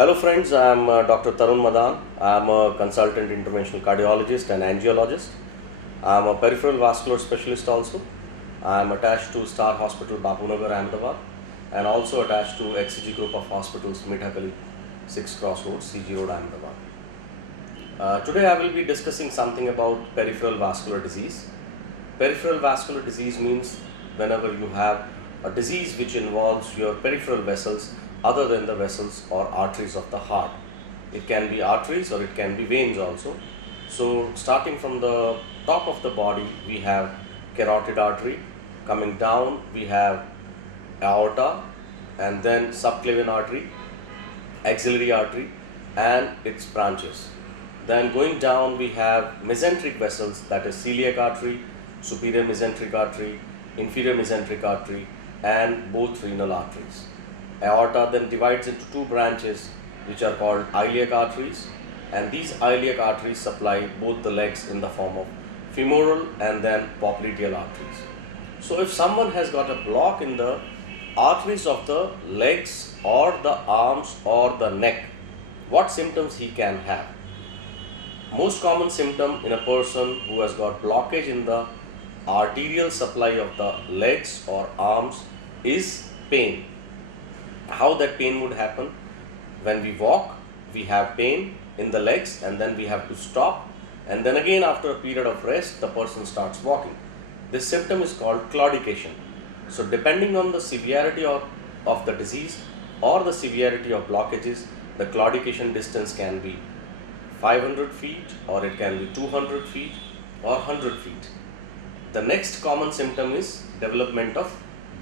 Hello friends, I am Dr. Tarun Madan. I am a consultant interventional cardiologist and angiologist. I am a peripheral vascular specialist also. I am attached to Star Hospital, Bapunagar, Ahmedabad, and also attached to HCG group of hospitals, Mithakali, 6 Crossroads, CG Road, Ahmedabad. Today I will be discussing something about peripheral vascular disease. Peripheral vascular disease means whenever you have a disease which involves your peripheral vessels other than the vessels or arteries of the heart. It can be arteries or it can be veins also. So starting from the top of the body, we have carotid artery. Coming down, we have aorta, and then subclavian artery, axillary artery and its branches. Then going down, we have mesenteric vessels, that is celiac artery, superior mesenteric artery, inferior mesenteric artery, and both renal arteries. Aorta then divides into two branches which are called iliac arteries, and these iliac arteries supply both the legs in the form of femoral and then popliteal arteries. So if someone has got a block in the arteries of the legs or the arms or the neck, what symptoms he can have? Most common symptom in a person who has got blockage in the arterial supply of the legs or arms is pain. How that pain would happen? When we walk, we have pain in the legs and then we have to stop, and then again after a period of rest, the person starts walking. This symptom is called claudication. So depending on the severity of the disease or the severity of blockages, the claudication distance can be 500 feet or it can be 200 feet or 100 feet. The next common symptom is development of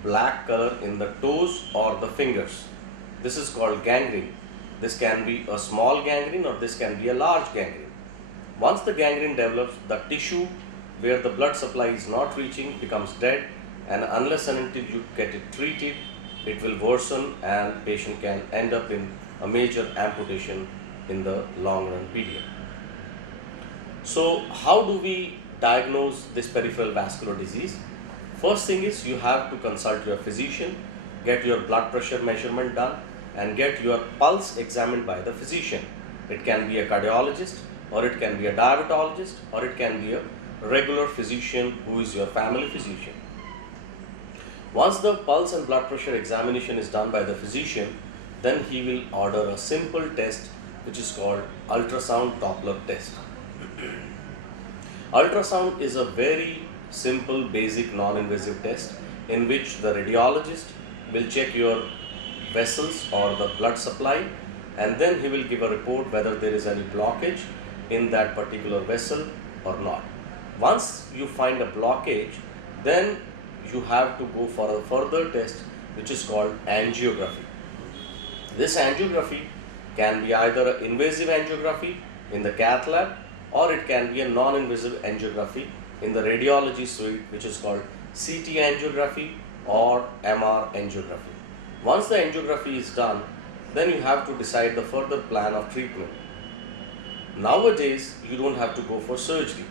black color in the toes or the fingers. This is called gangrene. This can be a small gangrene or this can be a large gangrene. Once the gangrene develops, the tissue where the blood supply is not reaching becomes dead, and unless and until you get it treated, it will worsen and patient can end up in a major amputation in the long run period. So how do we diagnose this peripheral vascular disease? First thing is you have to consult your physician, get your blood pressure measurement done and get your pulse examined by the physician. It can be a cardiologist or it can be a diabetologist or it can be a regular physician who is your family physician. Once the pulse and blood pressure examination is done by the physician, then he will order a simple test which is called ultrasound Doppler test. Ultrasound is a very simple, basic, non-invasive test in which the radiologist will check your vessels or the blood supply, and then he will give a report whether there is any blockage in that particular vessel or not. Once you find a blockage, then you have to go for a further test which is called angiography. This angiography can be either an invasive angiography in the cath lab or it can be a non-invasive angiography in the radiology suite which is called CT angiography or MR angiography. Once the angiography is done, then you have to decide the further plan of treatment. Nowadays, you don't have to go for surgery.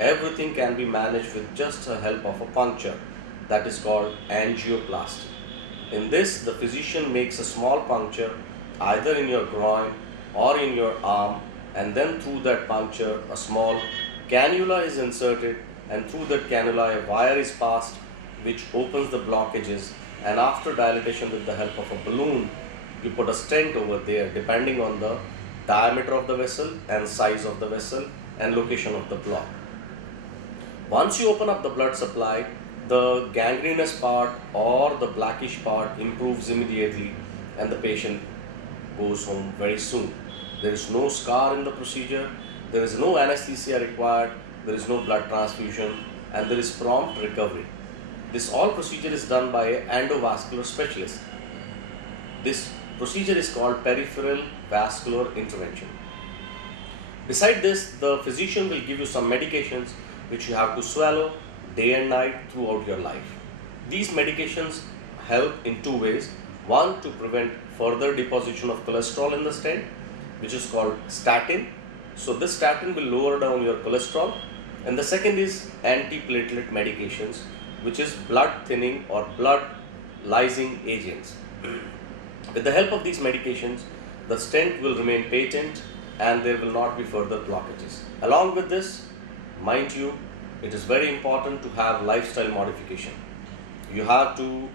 Everything can be managed with just the help of a puncture, that is called angioplasty. In this, the physician makes a small puncture either in your groin or in your arm, and then through that puncture a small cannula is inserted, and through that cannula a wire is passed which opens the blockages, and after dilatation with the help of a balloon you put a stent over there depending on the diameter of the vessel and size of the vessel and location of the block. Once you open up the blood supply, the gangrenous part or the blackish part improves immediately and the patient goes home very soon. There is no scar in the procedure, there is no anesthesia required, there is no blood transfusion, and there is prompt recovery. This all procedure is done by an endovascular specialist. This procedure is called peripheral vascular intervention. Beside this, the physician will give you some medications which you have to swallow day and night throughout your life. These medications help in two ways. One, to prevent further deposition of cholesterol in the stent, which is called statin. So this statin will lower down your cholesterol. And the second is antiplatelet medications, which is blood thinning or blood lysing agents. With the help of these medications, the stent will remain patent and there will not be further blockages. Along with this, mind you, it is very important to have lifestyle modification. You have to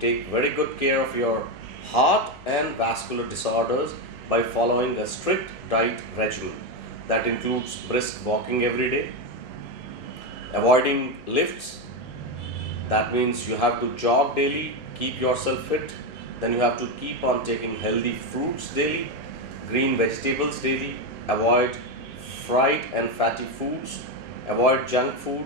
take very good care of your heart and vascular disorders by following a strict diet regimen that includes brisk walking every day, avoiding lifts. That means you have to jog daily, keep yourself fit. Then you have to keep on taking healthy fruits daily, green vegetables daily, avoid fried and fatty foods, avoid junk food,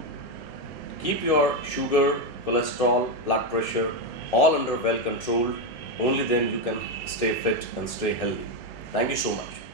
keep your sugar, cholesterol, blood pressure all under well controlled. Only then you can stay fit and stay healthy. Thank you so much.